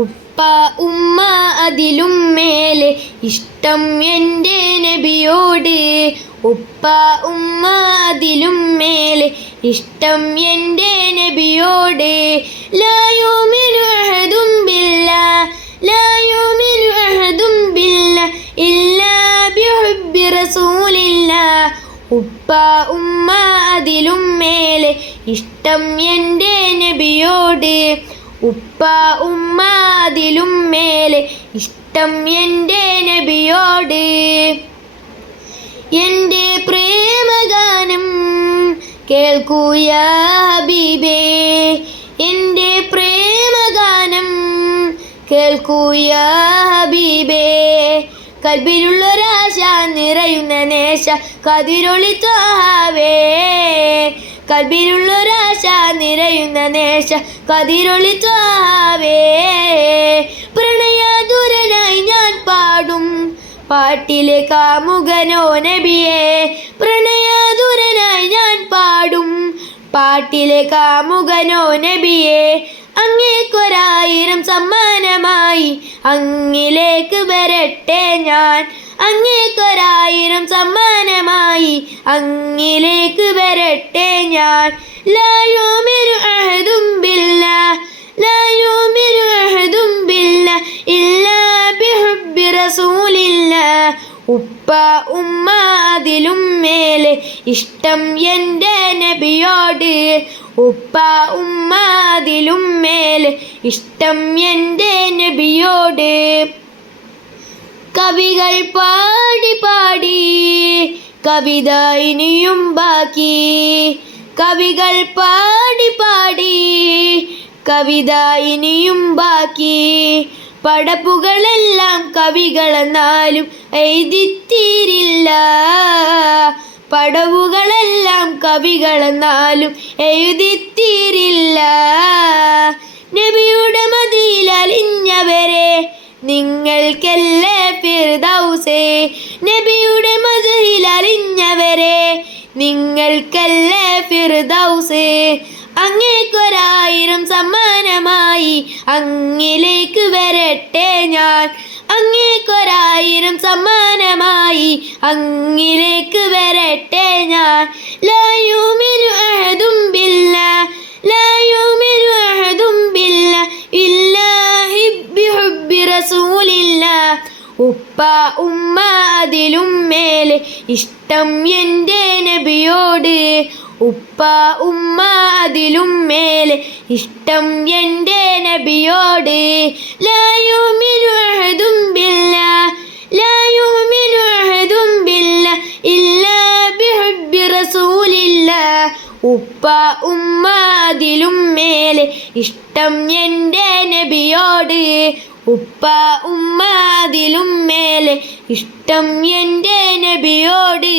ഉപ്പ ഉമ്മ അതിലും മേലെ ഇഷ്ടം എൻ്റെ നബിയോട്. ഉപ്പ ഉമ്മ അതിലും മേലെ ഇഷ്ടം എൻ്റെ നബിയോട്. ലാ യുമിനു അഹദും ബില്ലാഹ് ലാ യുമിനു അഹദും ബില്ലാഹ് ഇല്ലാ ബിഹുബ്ബി റസൂലില്ലാഹ്. ഉപ്പ ഉമ്മ അതിലും മേലെ ഇഷ്ടം എൻ്റെ നബിയോട്. ഉപ്പ ഉമ്മ അതിലും മേലെ ഇഷ്ടം എൻ്റെ നബിയോട്. എൻ്റെ പ്രേമഗാനം കേൾക്കൂ യാ ഹബീബേ. എൻ്റെ പ്രേമഗാനം കേൾക്കൂ യാ ഹബീബേ. കൽബിലുള്ളൊരാശ നിറയുന്ന നേശ കതിരൊളി ത്വാഹാവേ. കൽബിലുള്ളൊരാശ നിറയുന്ന നേശ കതിരൊളി ത്വാഹാവേ. പ്രണയാതുരനായി ഞാൻ പാടും പാട്ടിലെ കാമുകനോ നബിയേ. പ്രണയാതുരനായി ഞാൻ പാടും പാട്ടിലെ കാമുകനോ നബിയേ. അങ്ങേക്കൊരായിരം സമ്മാനമായി അങ്ങിലേക്ക് വരട്ടെ ഞാൻ. അങ്ങേക്കൊരായിരം സമ്മാനമായി അങ്ങിലേക്ക് വരട്ടെ ഞാൻ. ലാ യുമിനു അഹദും ബില്ലാഹ് ലാ യുമിനു അഹദും ബില്ലാഹ് ഇല്ലാ ബിഹുബ്ബി റസൂലില്ലാഹ്. ഉപ്പ ഉമ്മ അതിലും മേലെ ഇഷ്ടം എൻ്റെ നബിയോട്. ഉപ്പ ഉമ്മ അതിലും മേലെ ഇഷ്ടം എൻ്റെ നബിയോട്. കവികൾ പാടി പാടി കവിത ഇനിയും ബാക്കി. കവികൾ പാടി പാടി കവിത ഇനിയും ബാക്കി. പടപ്പുകളെല്ലാം കവികളെന്നാലും എഴുതിത്തീരില്ല. പടവുകളെല്ലാം കവികളെന്നാലും എഴുതിത്തീരില്ല. നബിയുടെ മദിയിൽ അലിഞ്ഞവരെ നിങ്ങൾക്കല്ലേ ഫിർദൗസ്. നബിയുടെ മദിയിൽ അലിഞ്ഞവരെ നിങ്ങൾക്കല്ലേ ഫിർദൗസ്. അങ്ങേക്കൊരായിരം സമ്മാനമായി അങ്ങിലേക്ക് വരട്ടെ ഞാൻ. അങ്ങേക്കൊരായിരം സമ്മാനമായി അങ്ങിലേക്ക് വരട്ടെ ഞാൻ. ലാ യുമിനു അഹദും ബില്ലാഹ് ലാ യുമിനു അഹദും ബില്ലാഹ് ഇല്ലാ ബിഹുബ്ബി റസൂലില്ലാഹ്. ഉപ്പ ഉമ്മ അതിലും മേലെ ഇഷ്ടം എൻ്റെ നബിയോട്. ഉപ്പ ഉമ്മ അതിലും മേലെ ഇഷ്ടം എൻ്റെ നബിയോട്. ലാ യുമിനു അഹദും ബില്ലാഹ് ലാ യുമിനു അഹദും ബില്ലാഹ് ഇല്ലാ ബിഹുബ്ബി റസൂലില്ലാഹ്. ഉപ്പ ഉമ്മ അതിലും മേലെ ഇഷ്ടം എൻ്റെ നബിയോട്. ഉപ്പ ഉമ്മ അതിലും മേലെ ഇഷ്ടം എൻ്റെ നബിയോട്.